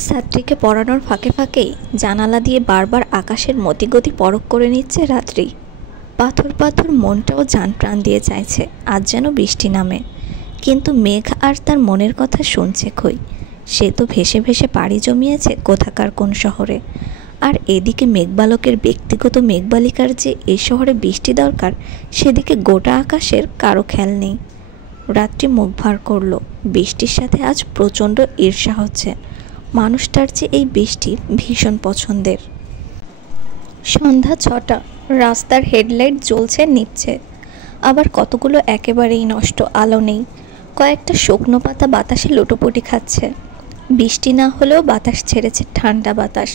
ছাত্রীকে পড়ানোর ফাঁকে ফাঁকেই জানালা দিয়ে বারবার আকাশের মতিগতি পরখ করে নিচ্ছে রাত্রি। পাথর পাথর মনটাও জান প্রাণ দিয়ে চাইছে আজ যেন বৃষ্টি নামে, কিন্তু মেঘ আর তার মনের কথা শুনছে কই? সে তো ভেসে ভেসে পাড়ি জমিয়েছে কোথাকার কোন শহরে। আর এদিকে মেঘবালকের ব্যক্তিগত মেঘবালিকার যে এই শহরে বৃষ্টি দরকার, সেদিকে গোটা আকাশের কারো খেয়াল নেই। রাত্রি মুখ ভার করল। বৃষ্টির সাথে আজ প্রচণ্ড ঈর্ষা হচ্ছে। মানুষটার যে এই বৃষ্টি ভীষণ পছন্দের। সন্ধ্যা ৬টা, রাস্তার হেডলাইট জ্বলছে নিভছে, আবার কতগুলো একেবারেই নষ্ট, আলো নেই। কয়েকটা শুকনো পাতা বাতাসে লুটোপুটি খাচ্ছে। বৃষ্টি না হলেও বাতাস ছেড়েছে, ঠান্ডা বাতাস।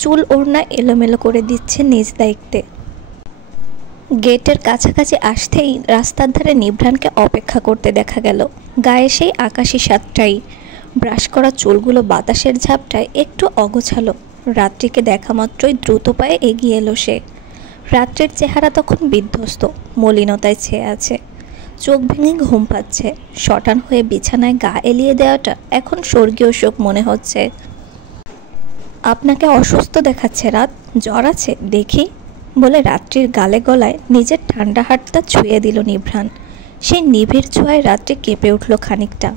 চুল ওড়না এলোমেলো করে দিচ্ছে নিজ দায়িত্বে। গেটের কাছাকাছি আসতেই রাস্তার ধারে নিভ্রানকে অপেক্ষা করতে দেখা গেল। গায়ে সেই আকাশি সাতটাই, ব্রাশ করা চুলগুলো বাতাসের ঝাপটায় একটু অগোছালো। রাত্রিকে দেখা মাত্রই দ্রুত পায়ে এগিয়ে এলো সে। রাত্রির চেহারা তখন বিধ্বস্ত, মলিনতায় ছেয়ে আছে। চোখ ভেঙে ঘুম পাচ্ছে। শটান হয়ে বিছানায় গা এলিয়ে দেওয়াটা এখন স্বর্গীয় শোক মনে হচ্ছে। আপনাকে অসুস্থ দেখাচ্ছে রাত, জ্বর আছে দেখি বলে রাত্রির গালে গলায় নিজের ঠান্ডা হাতটা ছুঁয়ে দিল নিভ্রান। সেই নিবিড় ছোঁয়ায় রাত্রি কেঁপে উঠল খানিকটা।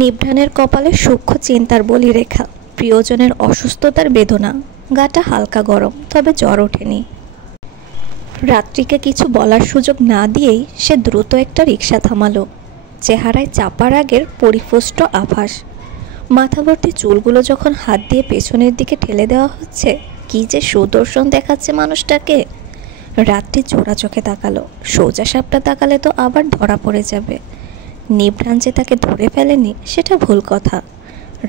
নিভ্রানের কপালে সূক্ষ্ম চিন্তার বলি রেখা, প্রিয়জনের অসুস্থতার বেদনা। গাটা হালকা গরম, তবে জ্বর ওঠেনি। রাত্রিকে কিছু বলার সুযোগ না দিয়েই সে দ্রুত একটা রিকশা থামালো। চেহারায় চাপার আগের পরিপুষ্ট আভাস। মাথা ভর্তি চুলগুলো যখন হাত দিয়ে পেছনের দিকে ঠেলে দেওয়া হচ্ছে, কি যে সুদর্শন দেখাচ্ছে মানুষটাকে। রাত্রি জোড়া চোখে তাকালো। সোজা সাপটা তাকালে তো আবার ধরা পড়ে যাবে। নিভ্রান যে তাকে ধরে ফেলেনি সেটা ভুল কথা।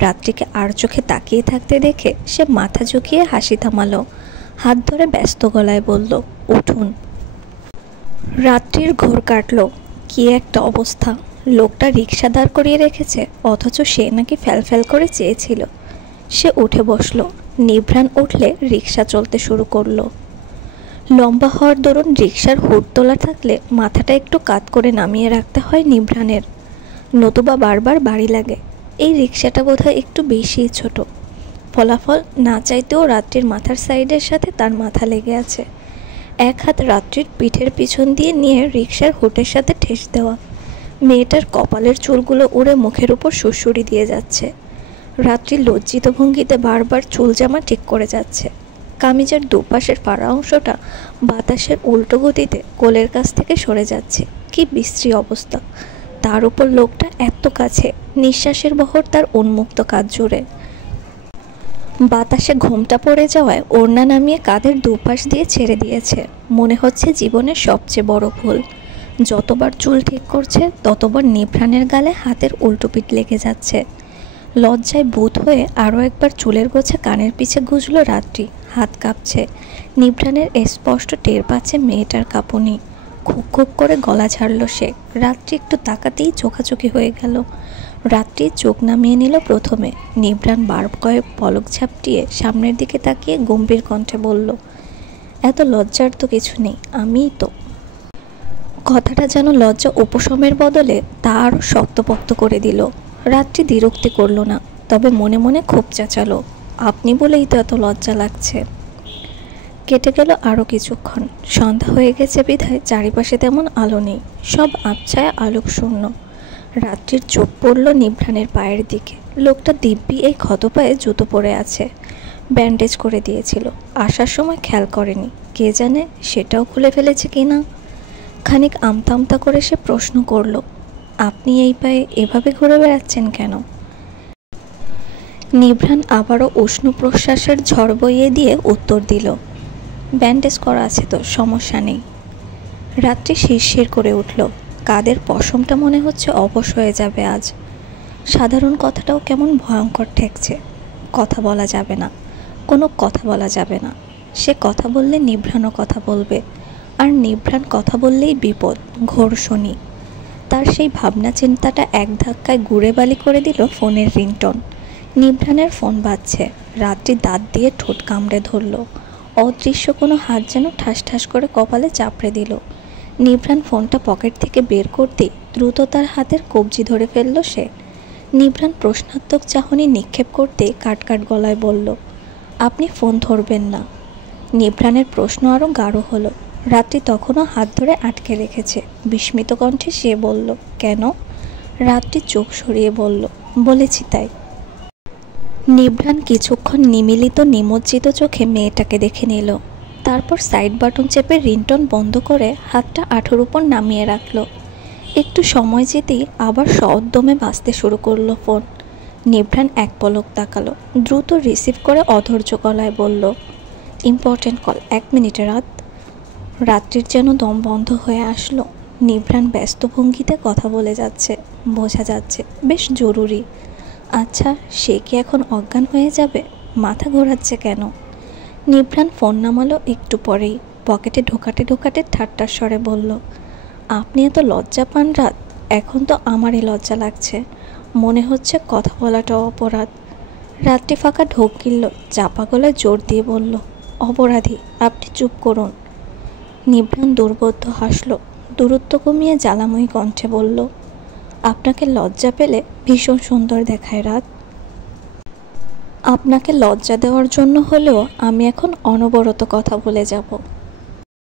রাত্রিকে আর চোখে তাকিয়ে থাকতে দেখে সে মাথা ঝুঁকিয়ে হাসি থামালো। হাত ধরে ব্যস্ত গলায় বলল, উঠুন। রাত্রির ঘোর কাটল। কি একটা অবস্থা! লোকটা রিকশা দাঁড় করিয়ে রেখেছে, অথচ সে নাকি ফ্যালফ্যাল করে চেয়েছিল। সে উঠে বসল। নিভ্রান উঠলে রিকশা চলতে শুরু করলো। লম্বা হওয়ার দরুন রিকশার হুড তোলা থাকলে মাথাটা একটু কাত করে নামিয়ে রাখতে হয় নিভ্রানের, নতুবা বারবার বাড়ি লাগে। এই রিকশাটা বোধহয় একটু বেশিই ছোট। ফলাফল না চাইতেও রাত্রির মাথার সাইডের সাথে তার মাথা লেগে আছে। এক হাত রাত্রির পিঠের পিছন দিয়ে নিয়ে রিকশার হুটের সাথে ঠেস দেওয়া। মেয়েটার কপালের চুলগুলো উড়ে মুখের উপর সুড়সুড়ি দিয়ে যাচ্ছে। রাত্রি লজ্জিত ভঙ্গিতে বারবার চুল জামা ঠিক করে যাচ্ছে। কামিজের দুপাশের ফাড়া অংশটা বাতাসের উল্টো গতিতে কোলের কাছ থেকে সরে যাচ্ছে। কি বিশ্রী অবস্থা! তার উপর লোকটা এত কাছে, নিঃশ্বাসের বহর তার উন্মুক্ত কাঁধ জুড়ে। বাতাসে ঘোমটা পড়ে যাওয়ায় ওড়না নামিয়ে কাঁধের দুপাশ দিয়ে ছেড়ে দিয়েছে। মনে হচ্ছে জীবনের সবচেয়ে বড় ভুল। যতবার চুল ঠিক করছে ততবার নিভ্রানের গালে হাতের উল্টোপিঠ লেগে যাচ্ছে। লজ্জায় বুঁদ হয়ে আরও একবার চুলের গোছা কানের পিছে গুজল রাত্রি। হাত কাঁপছে। নিভ্রানের স্পষ্ট টের পাচ্ছে মেয়েটার কাঁপুনি। খুব খুব করে গলা ছাড়ল সে। রাত্রি একটু তাকাতেই চোখাচোখি হয়ে গেল। রাত্রি চোখ নামিয়ে নিল প্রথমে। নিভ্রান বার কয়েক পলক ঝাপটিয়ে সামনের দিকে তাকিয়ে গম্ভীর কণ্ঠে বলল, এত লজ্জার তো কিছু নেই, আমিই তো। কথাটা যেন লজ্জা উপশমের বদলে তা আরও শক্তপোক্ত করে দিল। রাত্রি দ্বিরুক্তি করল না, তবে মনে মনে খুব চেঁচালো, আপনি বলেই তো এত লজ্জা লাগছে। কেটে গেল আরও কিছুক্ষণ। সন্ধ্যা হয়ে গেছে বিধায় চারিপাশে তেমন আলো নেই, সব আবছায়া আলোক শূন্য। রাত্রির চোখ পড়ল নিভ্রানের পায়ের দিকে। লোকটা দিব্যি এই ক্ষত পায়ে জুতো পরে আছে। ব্যান্ডেজ করে দিয়েছিল, আসার সময় খেয়াল করেনি। কে জানে সেটাও খুলে ফেলেছে কিনা। খানিক আমতা আমতা করে সে প্রশ্ন করল, আপনি এই পায়ে এভাবে ঘুরে বেড়াচ্ছেন কেন? নিভ্রান আবারও উষ্ণ প্রশ্বাসের ঝড় বইয়ে দিয়ে উত্তর দিল, ব্যান্ডেজ করা আছে তো, সমস্যা নেই। রাত্রি শিরশির করে উঠল। কাদের পশমটা মনে হচ্ছে অবশ হয়ে যাবে আজ। সাধারণ কথাটাও কেমন ভয়ঙ্কর ঠেকছে। কথা বলা যাবে না, কোনো কথা বলা যাবে না। সে কথা বললে নিভ্রানও কথা বলবে, আর নিভ্রান কথা বললেই বিপদ, ঘোর শনি। তার সেই ভাবনা চিন্তাটা এক ধাক্কায় গুড়ে বালি করে দিল ফোনের রিংটন। নিভ্রানের ফোন বাজছে। রাত্রি দাঁত দিয়ে ঠোঁট কামড়ে ধরল। অদৃশ্য কোনো হাত যেন ঠাস ঠাস করে কপালে চাপড়ে দিল। নিভ্রান ফোনটা পকেট থেকে বের করতেই দ্রুত তার হাতের কবজি ধরে ফেলল সে। নিভ্রান প্রশ্নাত্মক চাহনি নিক্ষেপ করতে কাট গলায় বলল, আপনি ফোন ধরবেন না। নিভ্রানের প্রশ্ন আরও গাঢ় হলো। রাত্রি তখনও হাত ধরে আটকে রেখেছে। বিস্মিত কণ্ঠে সে বলল, কেন? রাত্রি চোখ সরিয়ে বলল, বলেছি তাই। নিভ্রান কিছুক্ষণ নিমিলিত নিমজ্জিত চোখে মেয়েটাকে দেখে নিল। তারপর সাইড বাটন চেপে রিংটোন বন্ধ করে হাতটা আঁঠুর উপর নামিয়ে রাখল। একটু সময় যেতেই আবার সউদ্যমে বাজতে শুরু করলো ফোন। নিভ্রান এক পলক তাকালো, দ্রুত রিসিভ করে অধৈর্য গলায় বলল, ইম্পর্টেন্ট কল, 1 মিনিটে রাত। রাত্রির যেন দম বন্ধ হয়ে আসলো। নিভ্রান ব্যস্ত ভঙ্গিতে কথা বলে যাচ্ছে, বোঝা যাচ্ছে বেশ জরুরি। আচ্ছা, সে কি এখন অজ্ঞান হয়ে যাবে? মাথা ঘোরাচ্ছে কেন? নিভ্রান ফোন নামালো একটু পরেই। পকেটে ঢোকাতে ঠাট্টার স্বরে বলল, আপনি এত লজ্জা পান রাত? এখন তো আমারই লজ্জা লাগছে। মনে হচ্ছে কথা বলাটাও অপরাধ। রাত্রি ফাঁকা ঢোক গিলল, চাপা গলায় জোর দিয়ে বলল, অপরাধী, আপনি চুপ করুন। নিভ্রান দুর্বোধ্য হাসল, দূরত্ব কমিয়ে জ্বালাময়ী কণ্ঠে বলল, আপনাকে লজ্জা পেলে ভীষণ সুন্দর দেখায় রাত। আপনাকে লজ্জা দেওয়ার জন্য হলেও আমি এখন অনবরত কথা বলে যাব।